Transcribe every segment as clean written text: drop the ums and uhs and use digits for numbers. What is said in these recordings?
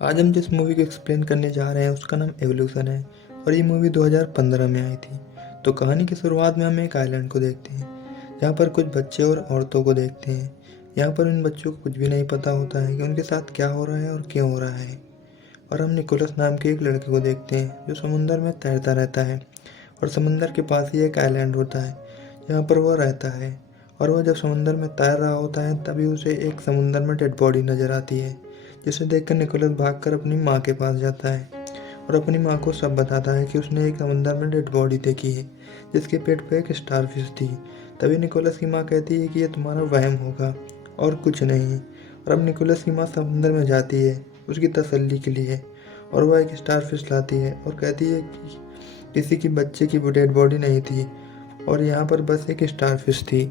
आज हम जिस मूवी को एक्सप्लेन करने जा रहे हैं उसका नाम एवोल्यूशन है और ये मूवी 2015 में आई थी। तो कहानी की शुरुआत में हम एक आइलैंड को देखते हैं जहाँ पर कुछ बच्चे और औरतों को देखते हैं। यहाँ पर उन बच्चों को कुछ भी नहीं पता होता है कि उनके साथ क्या हो रहा है और क्यों हो रहा है। और हम निकोलस नाम के एक लड़के को देखते हैं जो समुंदर में तैरता रहता है और समंदर के पास ही एक आइलैंड होता है जहाँ पर वह रहता है। और वह जब समुंदर में तैर रहा होता है तभी उसे एक समुंदर में डेड बॉडी नज़र आती है, जिसे देखकर निकोलस भागकर अपनी माँ के पास जाता है और अपनी माँ को सब बताता है कि उसने एक समुंदर में डेड बॉडी देखी है जिसके पेट पे एक स्टारफिश थी। तभी निकोलस की माँ कहती है कि ये तुम्हारा वहम होगा और कुछ नहीं। और अब निकोलस की माँ समुंदर में जाती है उसकी तसल्ली के लिए और वह एक स्टारफिश लाती है और कहती है कि किसी की बच्चे की डेड बॉडी नहीं थी और यहाँ पर बस एक स्टारफिश थी।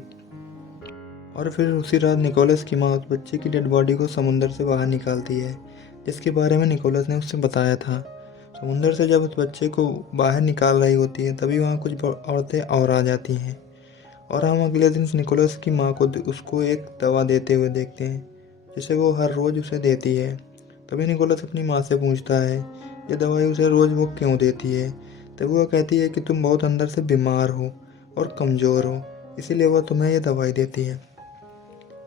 और फिर उसी रात निकोलस की माँ उस बच्चे की डेड बॉडी को समुंदर से बाहर निकालती है जिसके बारे में निकोलस ने उससे बताया था। समुंदर से जब उस बच्चे को बाहर निकाल रही होती है तभी वहाँ कुछ औरतें और आ जाती हैं और हम अगले दिन निकोलस की माँ को उसको एक दवा देते हुए देखते हैं जिसे वो हर रोज़ उसे देती है। तभी निकोलस अपनी माँ से पूछता है ये दवाई उसे रोज़ वो क्यों देती है। तभी वह कहती है कि तुम बहुत अंदर से बीमार हो और कमज़ोर हो, इसीलिए वह तुम्हें ये दवाई देती है।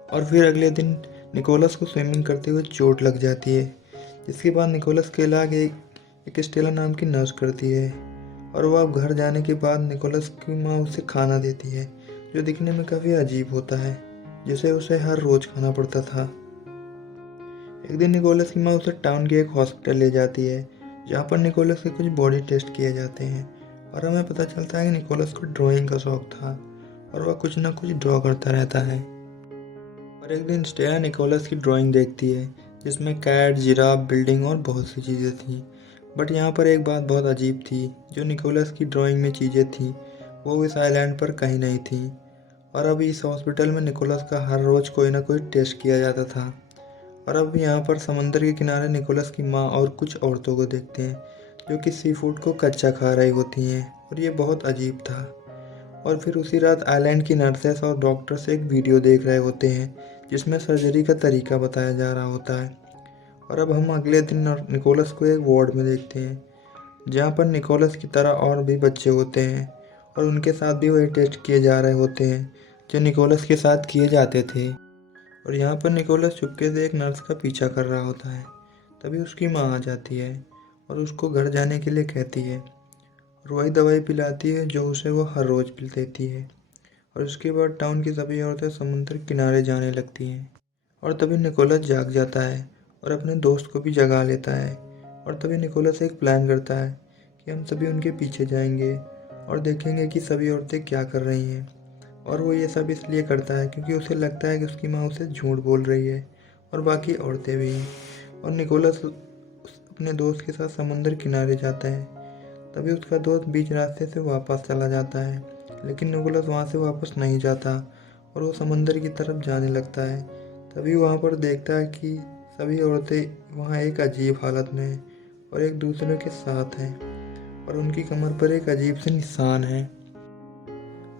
और फिर अगले दिन निकोलस को स्विमिंग करते हुए चोट लग जाती है जिसके बाद निकोलस के इलाज एक स्टेला नाम की नर्स करती है। और वह अब घर जाने के बाद निकोलस की माँ उसे खाना देती है जो दिखने में काफ़ी अजीब होता है, जिसे उसे हर रोज़ खाना पड़ता था। एक दिन निकोलस की माँ उसे टाउन के एक हॉस्पिटल ले जाती है जहाँ पर निकोलस के कुछ बॉडी टेस्ट किए जाते हैं और हमें पता चलता है कि निकोलस को ड्राइंग का शौक था और वह कुछ ना कुछ ड्रॉ करता रहता है। और एक दिन स्टेला निकोलस की ड्राइंग देखती है जिसमें कैट, जिराफ, बिल्डिंग और बहुत सी चीज़ें थी। बट यहाँ पर एक बात बहुत अजीब थी, जो निकोलस की ड्राइंग में चीज़ें थी वो इस आइलैंड पर कहीं नहीं थी। और अब इस हॉस्पिटल में निकोलस का हर रोज़ कोई ना कोई टेस्ट किया जाता था। और अब यहाँ पर समंदर के किनारे निकोलस की माँ और कुछ औरतों को देखते हैं जो कि सी फूड को कच्चा खा रही होती हैं और ये बहुत अजीब था। और फिर उसी रात आइलैंड की नर्सेस और डॉक्टर्स एक वीडियो देख रहे होते हैं जिसमें सर्जरी का तरीका बताया जा रहा होता है। और अब हम अगले दिन निकोलस को एक वार्ड में देखते हैं जहाँ पर निकोलस की तरह और भी बच्चे होते हैं और उनके साथ भी वही टेस्ट किए जा रहे होते हैं जो निकोलस के साथ किए जाते थे। और यहाँ पर निकोलस चुपके से एक नर्स का पीछा कर रहा होता है। तभी उसकी माँ आ जाती है और उसको घर जाने के लिए कहती है और वही दवाई पिलाती है जो उसे वो हर रोज़ पिल देती है। और उसके बाद टाउन की सभी औरतें समुद्र किनारे जाने लगती हैं और तभी निकोलस जाग जाता है और अपने दोस्त को भी जगा लेता है। और तभी निकोलस एक प्लान करता है कि हम सभी उनके पीछे जाएंगे और देखेंगे कि सभी औरतें क्या कर रही हैं। और वो ये सब इसलिए करता है क्योंकि उसे लगता है कि उसकी माँ उसे झूठ बोल रही है और बाकी औरतें भी। और निकोलस अपने दोस्त के साथ समुद्र किनारे जाता है। तभी उसका दोस्त बीच रास्ते से वापस चला जाता है लेकिन निकोलस वहाँ से वापस नहीं जाता और वो समंदर की तरफ जाने लगता है। तभी वहाँ पर देखता है कि सभी औरतें वहाँ एक अजीब हालत में हैं और एक दूसरे के साथ हैं और उनकी कमर पर एक अजीब से निशान है।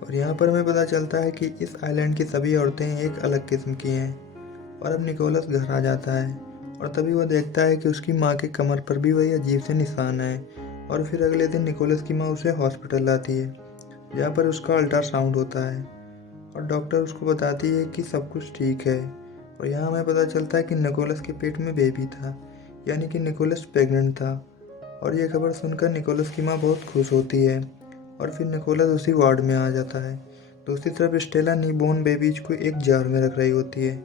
और यहाँ पर हमें पता चलता है कि इस आइलैंड की सभी औरतें एक अलग किस्म की हैं। और अब निकोलस घर आ जाता है और तभी वह देखता है कि उसकी माँ के कमर पर भी वही अजीब से निशान है। और फिर अगले दिन निकोलस की माँ उसे हॉस्पिटल लाती है जहाँ पर उसका अल्ट्रासाउंड होता है और डॉक्टर उसको बताती है कि सब कुछ ठीक है। और यहाँ हमें पता चलता है कि निकोलस के पेट में बेबी था, यानी कि निकोलस प्रेग्नेंट था। और ये खबर सुनकर निकोलस की माँ बहुत खुश होती है और फिर निकोलस उसी वार्ड में आ जाता है। दूसरी तरफ स्टेला न्यूबॉर्न बेबीज को एक जार में रख रही होती है।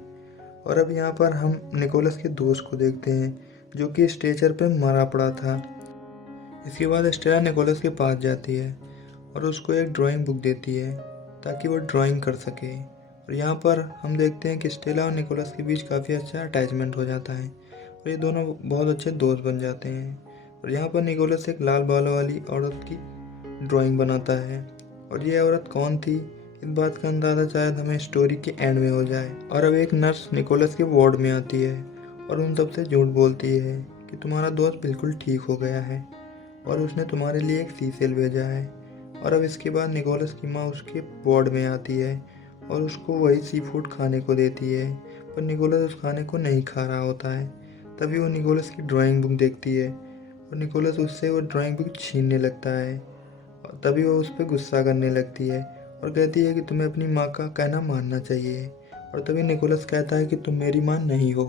और अब यहाँ पर हम निकोलस के दोस्त को देखते हैं जो कि स्ट्रेचर पे मरा पड़ा था। इसके बाद स्टेला निकोलस के पास जाती है और उसको एक ड्राइंग बुक देती है ताकि वो ड्राइंग कर सके। और यहाँ पर हम देखते हैं कि स्टेला और निकोलस के बीच काफ़ी अच्छा अटैचमेंट हो जाता है और ये दोनों बहुत अच्छे दोस्त बन जाते हैं। और यहाँ पर निकोलस एक लाल बालों वाली औरत की ड्राइंग बनाता है और ये औरत कौन थी इस बात का अंदाज़ा शायद हमें स्टोरी के एंड में हो जाए। और अब एक नर्स निकोलस के वार्ड में आती है और उन सबसे झूठ बोलती है कि तुम्हारा दोस्त बिल्कुल ठीक हो गया है और उसने तुम्हारे लिए एक सीसेल भेजा है। और अब इसके बाद निकोलस की माँ उसके वार्ड में आती है और उसको वही सी फूड खाने को देती है, पर निकोलस उस खाने को नहीं खा रहा होता है। तभी वो निकोलस की ड्राइंग बुक देखती है और निकोलस उससे वो ड्राइंग बुक छीनने लगता है। और तभी वो उस पर गुस्सा करने लगती है और कहती है कि तुम्हें अपनी माँ का कहना मानना चाहिए। और तभी निकोलस कहता है कि तुम मेरी माँ नहीं हो।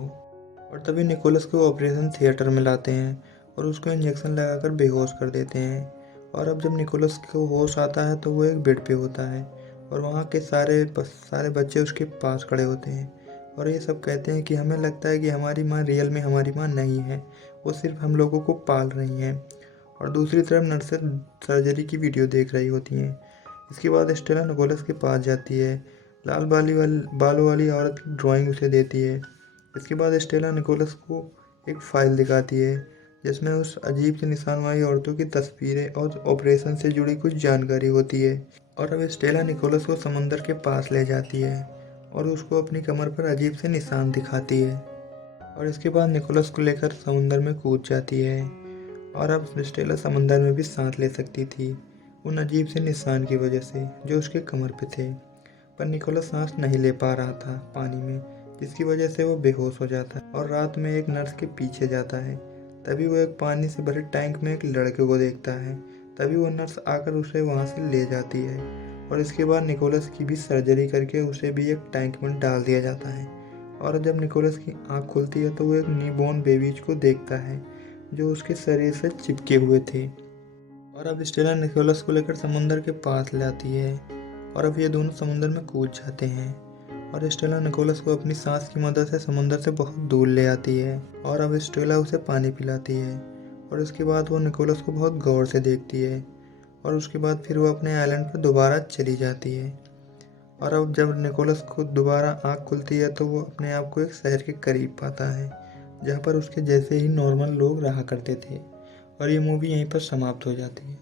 और तभी निकोलस को ऑपरेशन थिएटर में लाते हैं और उसको इंजेक्शन लगाकर बेहोश कर देते हैं। और अब जब निकोलस को होश आता है तो वो एक बेड पे होता है और वहाँ के सारे बच्चे उसके पास खड़े होते हैं और ये सब कहते हैं कि हमें लगता है कि हमारी माँ रियल में हमारी माँ नहीं है, वो सिर्फ हम लोगों को पाल रही हैं। और दूसरी तरफ नर्सें सर्जरी की वीडियो देख रही होती हैं। इसके बाद स्टेला निकोलस के पास जाती है। लाल बालों वाली औरत की ड्राइंग उसे देती है। इसके बाद स्टेला निकोलस को एक फाइल दिखाती है जिसमें उस अजीब से निशान वाली औरतों की तस्वीरें और ऑपरेशन से जुड़ी कुछ जानकारी होती है। और अब स्टेला निकोलस को समुंदर के पास ले जाती है और उसको अपनी कमर पर अजीब से निशान दिखाती है। और इसके बाद निकोलस को लेकर समुंदर में कूद जाती है। और अब स्टेला समुंदर में भी सांस ले सकती थी उन अजीब से निशान की वजह से जो उसके कमर पे थे। पर निकोलस सांस नहीं ले पा रहा था पानी में, जिसकी वजह से वो बेहोश हो जाता है और रात में एक नर्स के पीछे जाता है। तभी वो एक पानी से भरे टैंक में एक लड़के को देखता है। तभी वो नर्स आकर उसे वहाँ से ले जाती है और इसके बाद निकोलस की भी सर्जरी करके उसे भी एक टैंक में डाल दिया जाता है। और जब निकोलस की आँख खुलती है तो वो एक न्यूबॉर्न बेबीज को देखता है जो उसके शरीर से चिपके हुए थे। और अब स्टेला निकोलस को लेकर समुंदर के पास लाती है और अब ये दोनों समुंदर में कूद जाते हैं। और स्टेला निकोलस को अपनी सांस की मदद से समुंदर से बहुत दूर ले आती है और अब स्टेला उसे पानी पिलाती है। और उसके बाद वो निकोलस को बहुत गौर से देखती है और उसके बाद फिर वो अपने आइलैंड पर दोबारा चली जाती है। और अब जब निकोलस को दोबारा आँख खुलती है तो वो अपने आप को एक शहर के करीब पाता है जहाँ पर उसके जैसे ही नॉर्मल लोग रहा करते थे। और ये मूवी यहीं पर समाप्त हो जाती है।